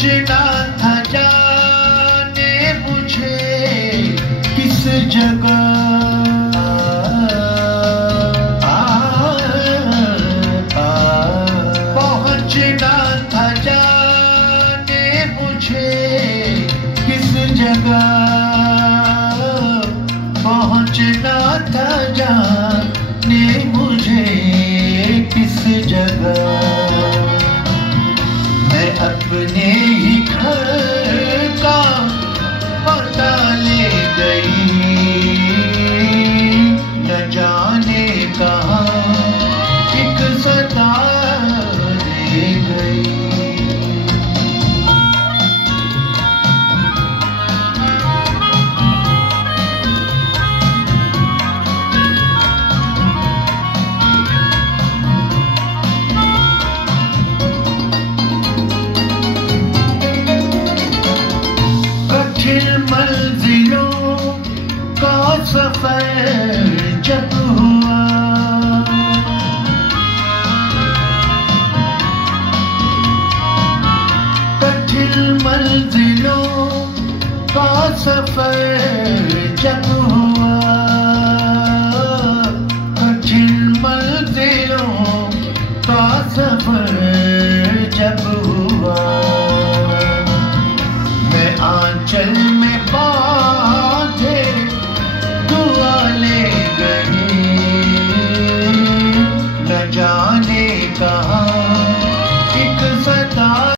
पहुंचना था जाने मुझे किस जगह, पहुंचना था जाने मुझे किस जगह, पहुंचना था जाने मुझे किस जगह। मैं अपने ही घर का पता ले गई, न जाने कहाँ एक सदा ले गई। मंजिलों का सफर जब हुआ, कठिन मंजिलों का सफर जब हुआ, कठिन मंजिलों का सफर जब हुआ। मैं आंचल